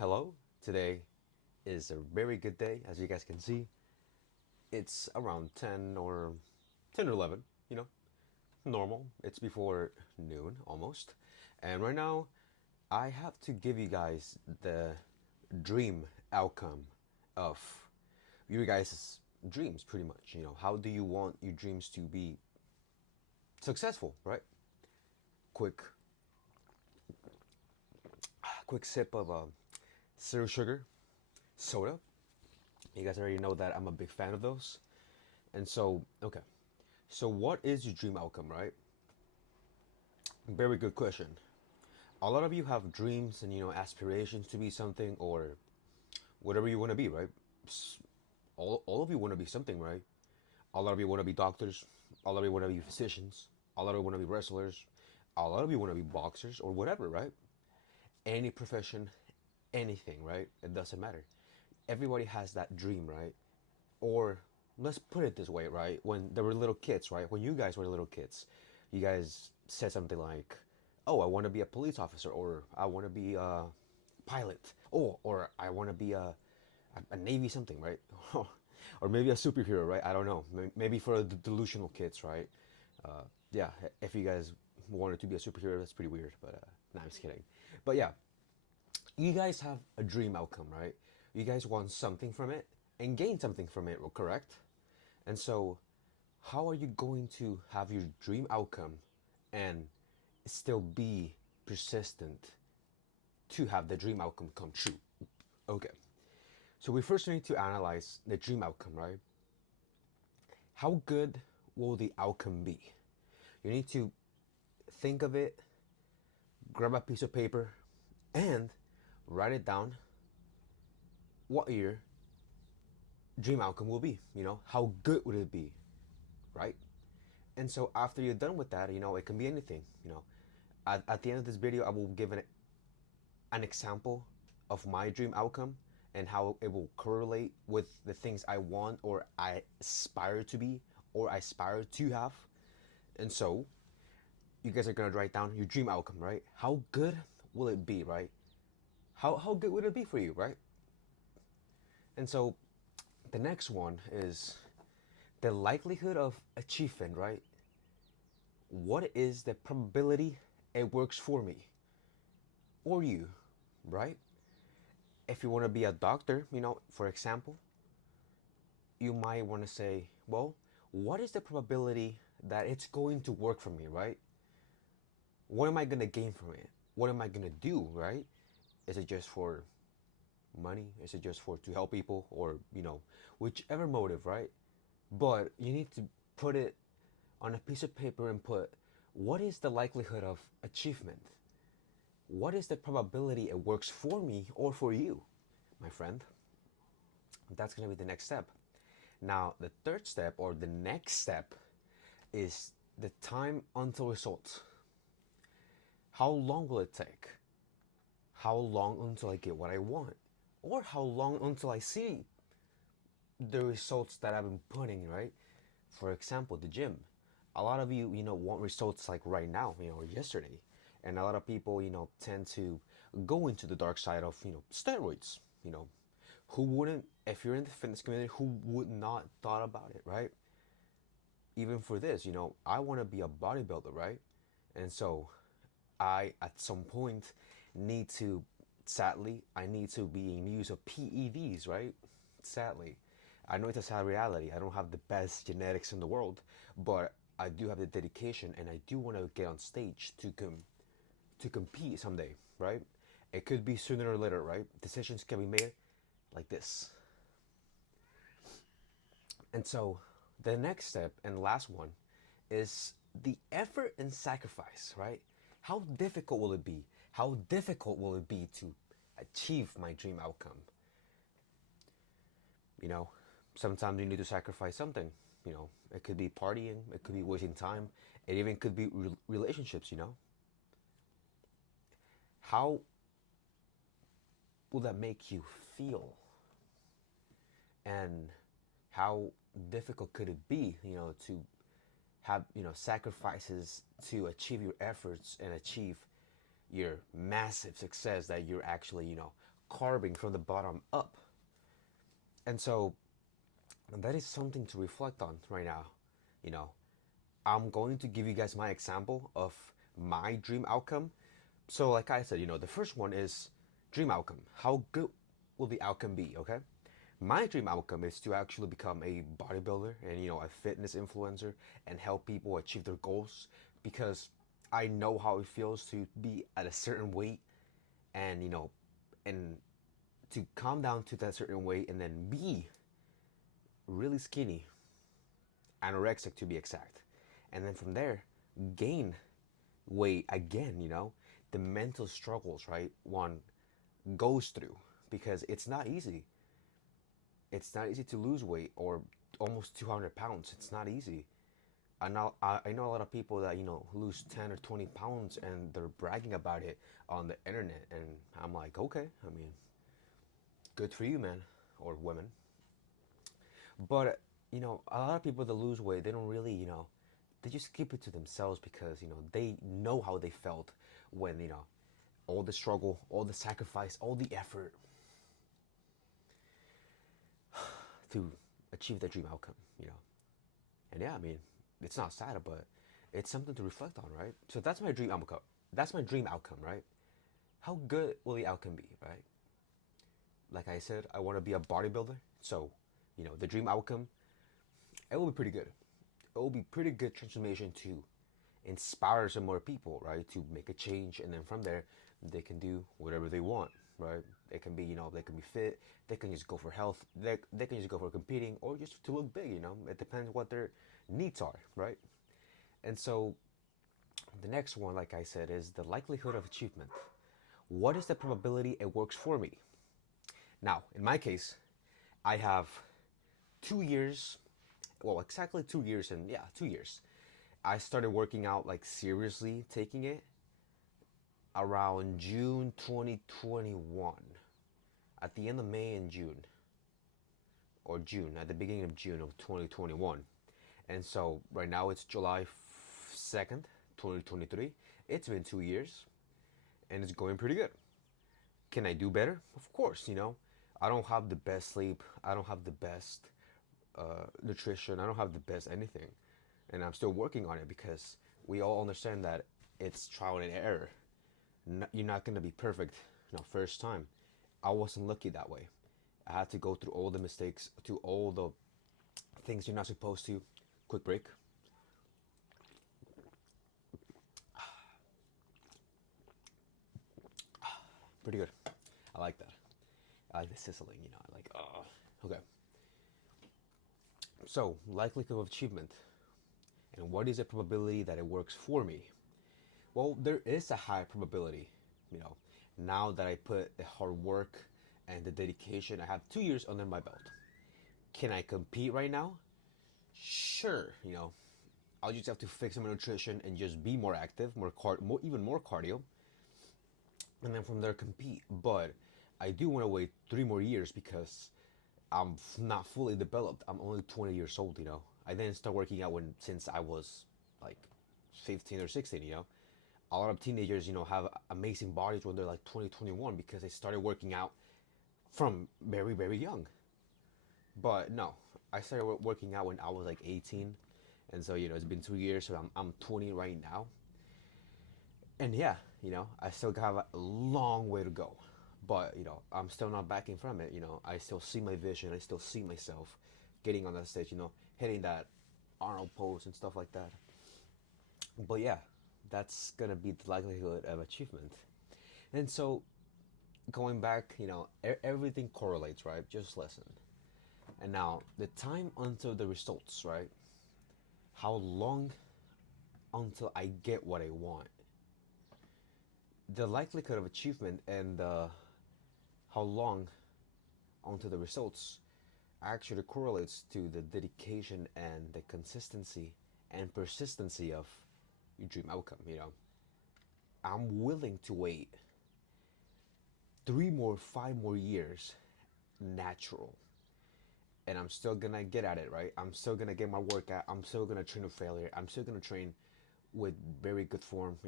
Hello, today is a very good day, as you guys can see. It's around 10 or 11, normal. It's before noon almost. And right now, I have to give you guys the dream outcome of your guys' dreams, pretty much. How do you want your dreams to be successful, right? Quick, quick sip of zero sugar soda. You guys already know that I'm a big fan of those. And so, okay. So, what is your dream outcome, right? Very good question. A lot of you have dreams and aspirations to be something or whatever you want to be, right? All of you want to be something, right? A lot of you want to be doctors. A lot of you want to be physicians. A lot of you want to be wrestlers. A lot of you want to be boxers or whatever, right? Any profession, anything, right? It doesn't matter. Everybody has that dream, right? Or let's put it this way, right? When they were little kids, right? When you guys were little kids, you guys said something like, "Oh, I want to be a police officer," or "I want to be a pilot," oh, or "I want to be a navy something," right? Or maybe a superhero, right? I don't know. Maybe for the delusional kids, right? Yeah, if you guys wanted to be a superhero, that's pretty weird. But no, I'm just kidding. But yeah, you guys have a dream outcome, right? You guys want something from it and gain something from it, correct? And so, how are you going to have your dream outcome and still be persistent to have the dream outcome come true? Okay. So, we first need to analyze the dream outcome, right? How good will the outcome be? You need to think of it, grab a piece of paper, and write it down what your dream outcome will be. How good would it be, right? And so after you're done with that, it can be anything. At the end of this video, I will give an example of my dream outcome and how it will correlate with the things I want or I aspire to be or I aspire to have. And so you guys are gonna write down your dream outcome, right? How good will it be, right? How good would it be for you, right? And so the next one is the likelihood of achievement, right? What is the probability it works for me or you, right? If you want to be a doctor, for example, you might want to say, well, what is the probability that it's going to work for me, right? What am I going to gain from it? What am I going to do, right? Is it just for money? Is it just for to help people or, whichever motive, right? But you need to put it on a piece of paper and put what is the likelihood of achievement? What is the probability it works for me or for you, my friend? That's going to be the next step. Now, the third step or the next step is the time until results. How long will it take? How long until I get what I want? Or how long until I see the results that I've been putting, right? For example, the gym. A lot of you, want results like right now, or yesterday. And a lot of people, tend to go into the dark side of, steroids. Who wouldn't, if you're in the fitness community, who would not thought about it, right? Even for this, I want to be a bodybuilder, right? And so I, at some point, need to, sadly, I need to be in use of PEDs, right? Sadly. I know it's a sad reality. I don't have the best genetics in the world, but I do have the dedication and I do want to get on stage to compete someday, right? It could be sooner or later, right? Decisions can be made like this. And so the next step and last one is the effort and sacrifice, right? How difficult will it be? How difficult will it be to achieve my dream outcome? You know, Sometimes you need to sacrifice something. It could be partying, it could be wasting time, it even could be relationships. How will that make you feel? And how difficult could it be, to have, sacrifices to achieve your efforts and achieve your massive success that you're actually, carving from the bottom up. And so that is something to reflect on right now. You know, I'm going to give you guys my example of my dream outcome. So, like I said, the first one is dream outcome. How good will the outcome be? Okay. My dream outcome is to actually become a bodybuilder and, a fitness influencer and help people achieve their goals because I know how it feels to be at a certain weight and, and to come down to that certain weight and then be really skinny, anorexic to be exact. And then from there, gain weight again, the mental struggles, right? One goes through because it's not easy. It's not easy to lose weight or almost 200 pounds. It's not easy. I know a lot of people that lose 10 or 20 pounds and they're bragging about it on the internet, and I'm like, okay, I mean, good for you, man, or women. But a lot of people that lose weight, they don't really, they just keep it to themselves because they know how they felt when all the struggle, all the sacrifice, all the effort to achieve that dream outcome. And yeah, I mean, it's not sad, but it's something to reflect on, right? So that's my dream outcome. That's my dream outcome, right? How good will the outcome be, right? Like I said, I want to be a bodybuilder. So, the dream outcome, it will be pretty good. It will be pretty good transformation to inspire some more people, right? To make a change, and then from there, they can do whatever they want, right? It can be, they can be fit. They can just go for health. They can just go for competing or just to look big. It depends what their needs are, right? And so, the next one, like I said, is the likelihood of achievement. What is the probability it works for me? Now, in my case, I have 2 years, well, exactly 2 years, and yeah, 2 years. I started working out like seriously, taking it around June 2021, at the end of May and June, or June, at the beginning of June of 2021. And so right now it's July 2nd, 2023. It's been 2 years and it's going pretty good. Can I do better? Of course, I don't have the best sleep. I don't have the best nutrition. I don't have the best anything. And I'm still working on it because we all understand that it's trial and error. You're not going to be perfect, first time. I wasn't lucky that way. I had to go through all the mistakes, to all the things you're not supposed to. Quick break. Pretty good. I like that. I like the sizzling, I like, okay. So, likelihood of achievement. And what is the probability that it works for me? Well, there is a high probability, now that I put the hard work and the dedication. I have 2 years under my belt. Can I compete right now? Sure, I'll just have to fix my nutrition and just be more active, even more cardio, and then from there compete. But I do want to wait 3 more years because I'm not fully developed. I'm only 20 years old. I didn't start working out since I was like 15 or 16. A lot of teenagers, have amazing bodies when they're like 20, 21 because they started working out from very, very young. But no, I started working out when I was like 18. And so, it's been 2 years, so I'm 20 right now. And yeah, I still have a long way to go. But, I'm still not backing from it. I still see my vision. I still see myself getting on that stage, hitting that Arnold pose and stuff like that. But yeah, that's going to be the likelihood of achievement. And so, going back, everything correlates, right? Just listen. And now, the time until the results, right? How long until I get what I want? The likelihood of achievement and how long until the results actually correlates to the dedication and the consistency and persistency of your dream outcome. I'm willing to wait 3 more, 5 more years natural, and I'm still gonna get at it, right? I'm still gonna get my workout. I'm still gonna train with failure. I'm still gonna train with very good form.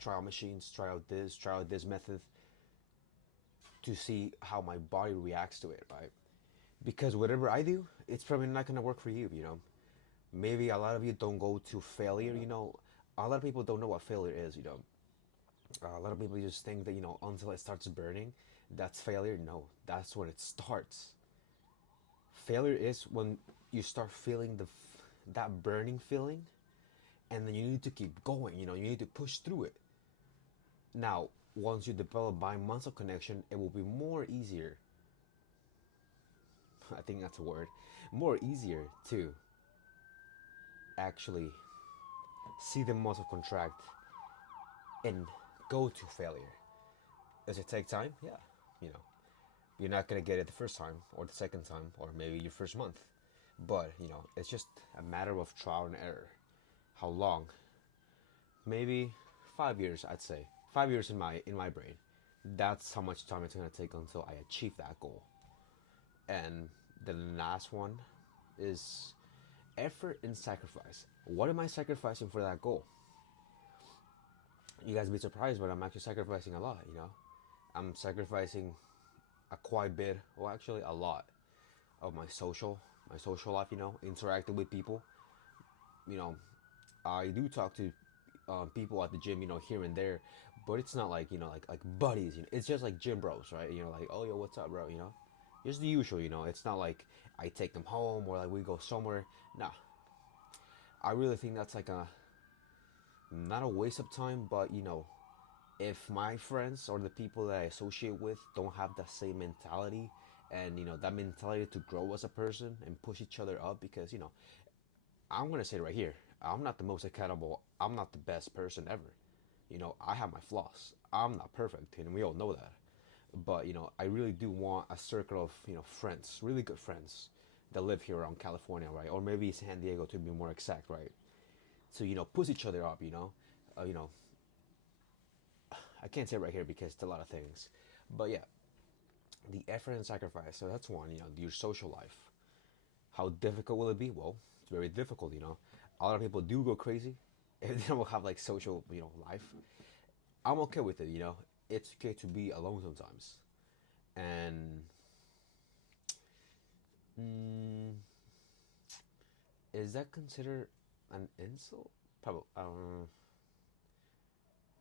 Trial machines, try out this method to see how my body reacts to it, right? Because whatever I do, it's probably not gonna work for you, you know. Maybe a lot of you don't go to failure, you know. A lot of people don't know what failure is, you know. A lot of people just think that, you know, until it starts burning, that's failure. No, that's when it starts. Failure is when you start feeling that burning feeling, and then you need to keep going, you know, you need to push through it. Now, once you develop mind-muscle connection, it will be more easier. I think that's a word. More easier to actually see the muscle contract and go to failure. Does it take time? Yeah. You know, you're not gonna get it the first time or the second time or maybe your first month. But, you know, it's just a matter of trial and error. How long? Maybe 5 years, I'd say. 5 years in my brain. That's how much time it's gonna take until I achieve that goal. And the last one is effort and sacrifice. What am I sacrificing for that goal? You guys be surprised, but I'm actually sacrificing a lot, you know? I'm sacrificing a quite bit, well, actually a lot of my social life, you know, interacting with people. You know, I do talk to people at the gym, you know, here and there, but it's not like, you know, like buddies, you know, it's just like gym bros, right? You know, like, oh, yo, what's up, bro, you know? Just the usual, you know, it's not like I take them home or like we go somewhere. Nah, I really think that's like a, not a waste of time, but, you know, if my friends or the people that I associate with don't have that same mentality and, you know, that mentality to grow as a person and push each other up, because, you know, I'm gonna say it right here, I'm not the most accountable, I'm not the best person ever. You know, I have my flaws, I'm not perfect, and we all know that. But, you know, I really do want a circle of, you know, friends, really good friends that live here around California, right? Or maybe San Diego to be more exact, right? So, you know, push each other up, you know. You know, I can't say it right here because it's a lot of things. But yeah, the effort and sacrifice. So that's one, you know, your social life. How difficult will it be? Well, it's very difficult, you know. A lot of people do go crazy if they don't have like social, you know, life. I'm okay with it, you know. It's okay to be alone sometimes. And mm, is that considered an insult? Probably.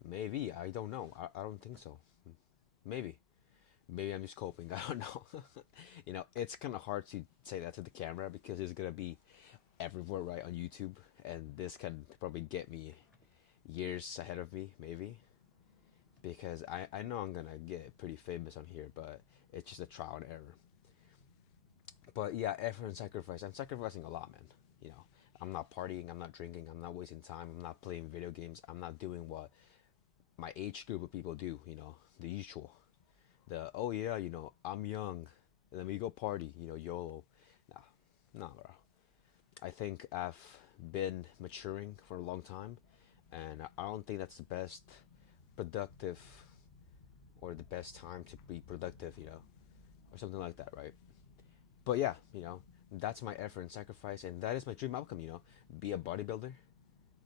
Maybe. I don't know. I don't think so. Maybe. Maybe I'm just coping. I don't know. You know, it's kind of hard to say that to the camera because it's gonna be everywhere, right, on YouTube, and this can probably get me years ahead of me, maybe, because I know I'm gonna get pretty famous on here, but it's just a trial and error. But yeah, effort and sacrifice. I'm sacrificing a lot, man. You know, I'm not partying, I'm not drinking, I'm not wasting time, I'm not playing video games, I'm not doing what my age group of people do. You know, the usual. The, oh yeah, you know, I'm young, and then we go party. You know, YOLO. Nah, nah, bro. I think I've been maturing for a long time, and I don't think that's the best productive or the best time to be productive, you know, or something like that, right? But yeah, you know, that's my effort and sacrifice, and that is my dream outcome, you know, be a bodybuilder.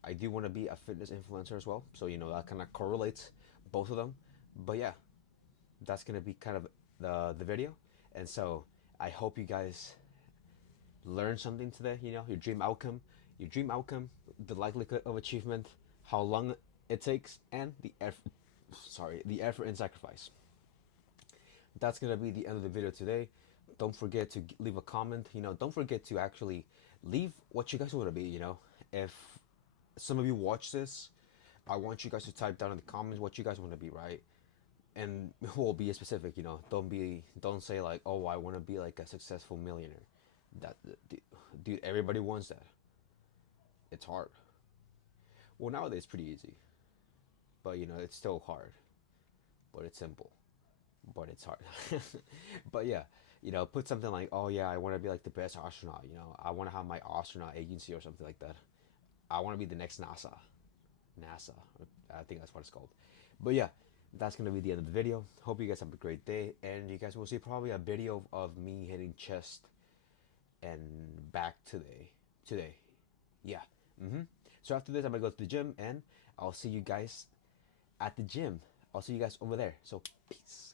I do want to be a fitness influencer as well, so, you know, that kind of correlates both of them. But yeah, that's gonna be kind of the video, and so I hope you guys learn something today. You know, your dream outcome, the likelihood of achievement, how long it takes, and the effort. Sorry, the effort and sacrifice. That's gonna be the end of the video today. Don't forget to leave a comment. You know, don't forget to actually leave what you guys want to be. You know, if some of you watch this, I want you guys to type down in the comments what you guys want to be, right? And we'll be specific. You know, don't say like, oh, I want to be like a successful millionaire. That, dude, everybody wants that. It's hard. Well, nowadays it's pretty easy, but you know it's still hard. But it's simple. But it's hard. But yeah, you know, put something like, oh yeah, I want to be like the best astronaut. You know, I want to have my astronaut agency or something like that. I want to be the next NASA. NASA. I think that's what it's called. But yeah, that's gonna be the end of the video. Hope you guys have a great day, and you guys will see probably a video of me hitting chest and back today. Today, yeah. So after this, I'm gonna go to the gym, and I'll see you guys at the gym. I'll see you guys over there. So peace.